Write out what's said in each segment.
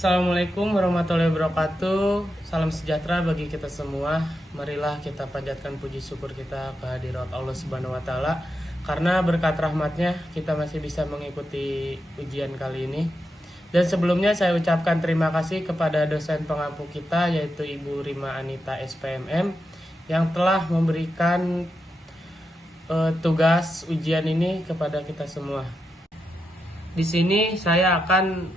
Assalamualaikum warahmatullahi wabarakatuh. Salam sejahtera bagi kita semua. Marilah kita panjatkan puji syukur kita kehadirat Allah Subhanahu wa taala karena berkat rahmatnya kita masih bisa mengikuti ujian kali ini. Dan sebelumnya saya ucapkan terima kasih kepada dosen pengampu kita yaitu Ibu Rima Anita SPMM yang telah memberikan tugas ujian ini kepada kita semua. Di sini saya akan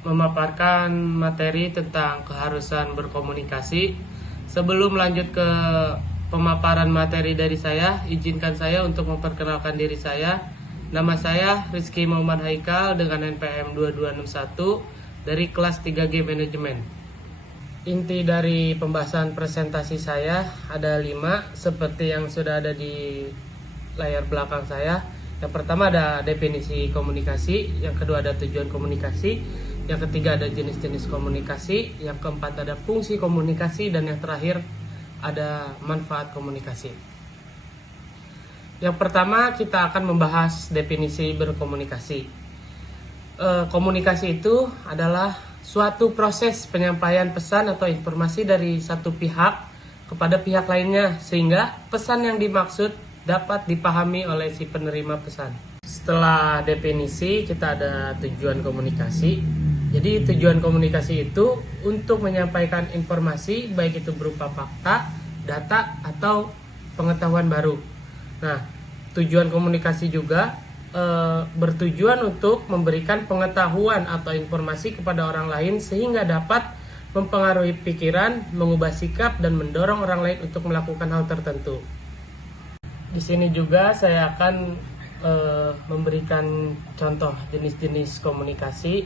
memaparkan materi tentang keharusan berkomunikasi. Sebelum lanjut ke pemaparan materi dari saya, izinkan saya untuk memperkenalkan diri saya. Nama saya Rizky Muhammad Haikal dengan NPM 2261 dari kelas 3G Manajemen. Inti dari pembahasan presentasi saya ada 5 seperti yang sudah ada di layar belakang saya. Yang pertama ada definisi komunikasi, yang kedua ada tujuan komunikasi, yang ketiga ada jenis-jenis komunikasi, yang keempat ada fungsi komunikasi, dan yang terakhir ada manfaat komunikasi. Yang pertama kita akan membahas definisi berkomunikasi. Komunikasi itu adalah suatu proses penyampaian pesan atau informasi dari satu pihak kepada pihak lainnya sehingga pesan yang dimaksud dapat dipahami oleh si penerima pesan. Setelah definisi kita ada tujuan komunikasi. Jadi tujuan komunikasi itu untuk menyampaikan informasi baik itu berupa fakta, data, atau pengetahuan baru. Nah, tujuan komunikasi juga bertujuan untuk memberikan pengetahuan atau informasi kepada orang lain sehingga dapat mempengaruhi pikiran, mengubah sikap, dan mendorong orang lain untuk melakukan hal tertentu. Di sini juga saya akan memberikan contoh jenis-jenis komunikasi,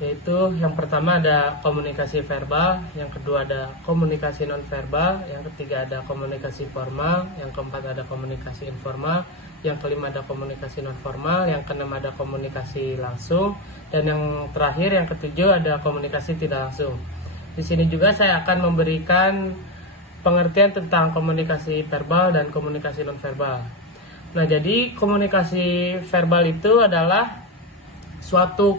yaitu yang pertama ada komunikasi verbal, yang kedua ada komunikasi nonverbal, yang ketiga ada komunikasi formal, yang keempat ada komunikasi informal, yang kelima ada komunikasi nonformal, yang keenam ada komunikasi langsung, dan yang terakhir yang ketujuh ada komunikasi tidak langsung. Di sini juga saya akan memberikan pengertian tentang komunikasi verbal dan komunikasi nonverbal. Nah, jadi komunikasi verbal itu adalah suatu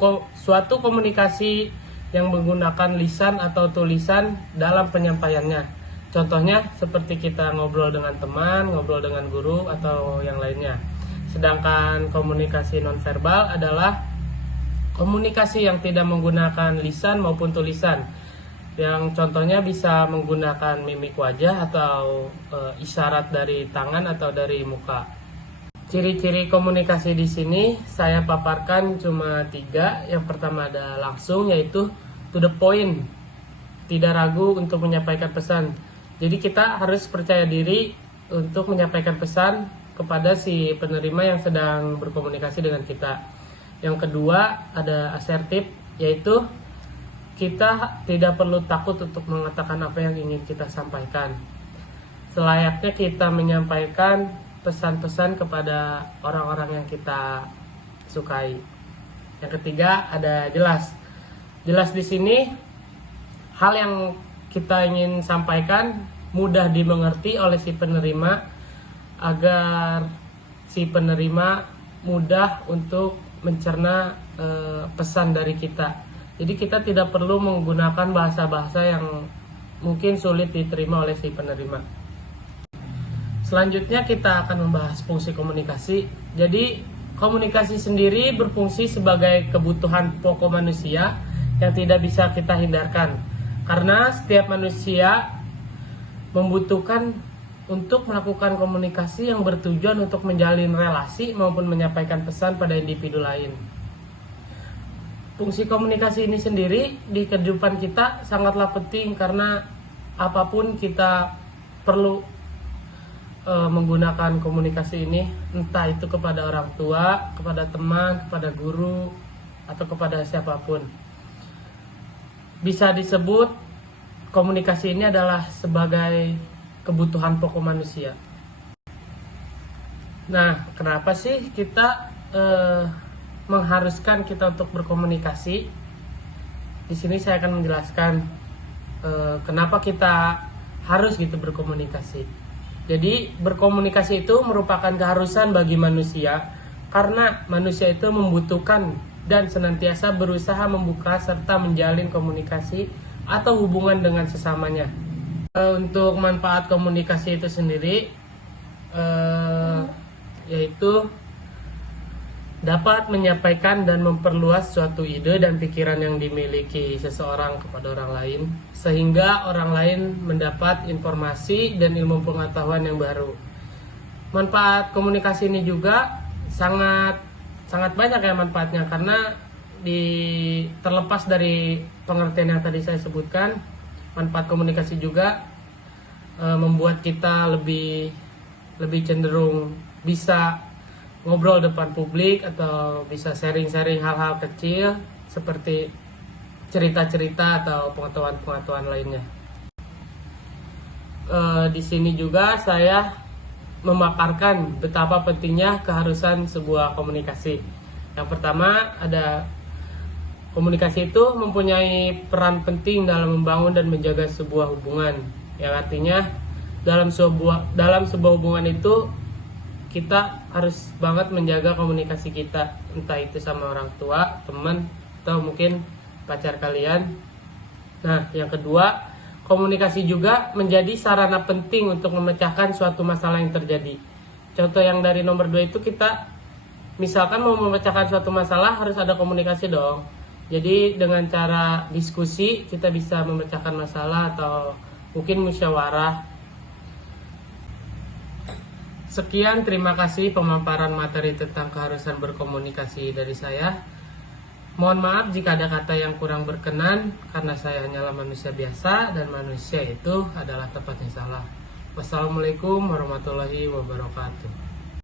komunikasi yang menggunakan lisan atau tulisan dalam penyampaiannya. Contohnya seperti kita ngobrol dengan teman, ngobrol dengan guru, atau yang lainnya. Sedangkan komunikasi nonverbal adalah komunikasi yang tidak menggunakan lisan maupun tulisan. Yang contohnya bisa menggunakan mimik wajah atau isyarat dari tangan atau dari muka. Ciri-ciri komunikasi di sini saya paparkan cuma 3. Yang pertama ada langsung, yaitu to the point, tidak ragu untuk menyampaikan pesan. Jadi kita harus percaya diri untuk menyampaikan pesan kepada si penerima yang sedang berkomunikasi dengan kita. Yang kedua ada asertif, yaitu kita tidak perlu takut untuk mengatakan apa yang ingin kita sampaikan. Selayaknya kita menyampaikan pesan-pesan kepada orang-orang yang kita sukai. Yang ketiga ada jelas. Jelas di sini hal yang kita ingin sampaikan mudah dimengerti oleh si penerima agar si penerima mudah untuk mencerna pesan dari kita. Jadi kita tidak perlu menggunakan bahasa-bahasa yang mungkin sulit diterima oleh si penerima. Selanjutnya kita akan membahas fungsi komunikasi. Jadi komunikasi sendiri berfungsi sebagai kebutuhan pokok manusia yang tidak bisa kita hindarkan. Karena setiap manusia membutuhkan untuk melakukan komunikasi yang bertujuan untuk menjalin relasi maupun menyampaikan pesan pada individu lain. Fungsi komunikasi ini sendiri di kehidupan kita sangatlah penting karena apapun kita perlu menggunakan komunikasi ini, entah itu kepada orang tua, kepada teman, kepada guru, atau kepada siapapun. Bisa disebut komunikasi ini adalah sebagai kebutuhan pokok manusia. Nah, kenapa sih kita mengharuskan kita untuk berkomunikasi? Di sini saya akan menjelaskan kenapa kita harus gitu berkomunikasi. Jadi berkomunikasi itu merupakan keharusan bagi manusia karena manusia itu membutuhkan dan senantiasa berusaha membuka serta menjalin komunikasi atau hubungan dengan sesamanya. Untuk manfaat komunikasi itu sendiri yaitu dapat menyampaikan dan memperluas suatu ide dan pikiran yang dimiliki seseorang kepada orang lain, sehingga orang lain mendapat informasi dan ilmu pengetahuan yang baru. Manfaat komunikasi ini juga sangat banyak ya manfaatnya, karena terlepas dari pengertian yang tadi saya sebutkan, manfaat komunikasi juga membuat kita lebih cenderung bisa ngobrol depan publik atau bisa sharing-sharing hal-hal kecil seperti cerita-cerita atau pengetahuan-pengetahuan lainnya. Di sini juga saya memaparkan betapa pentingnya keharusan sebuah komunikasi. Yang pertama, ada komunikasi itu mempunyai peran penting dalam membangun dan menjaga sebuah hubungan. Yang artinya dalam sebuah hubungan itu kita harus banget menjaga komunikasi kita, entah itu sama orang tua, teman, atau mungkin pacar kalian. Nah, yang kedua, komunikasi juga menjadi sarana penting untuk memecahkan suatu masalah yang terjadi. Contoh yang dari nomor 2 itu, kita misalkan mau memecahkan suatu masalah harus ada komunikasi dong. Jadi dengan cara diskusi kita bisa memecahkan masalah atau mungkin musyawarah. Sekian, terima kasih pemaparan materi tentang keharusan berkomunikasi dari saya. Mohon maaf jika ada kata yang kurang berkenan, karena saya hanyalah manusia biasa dan manusia itu adalah tempatnya salah. Wassalamualaikum warahmatullahi wabarakatuh.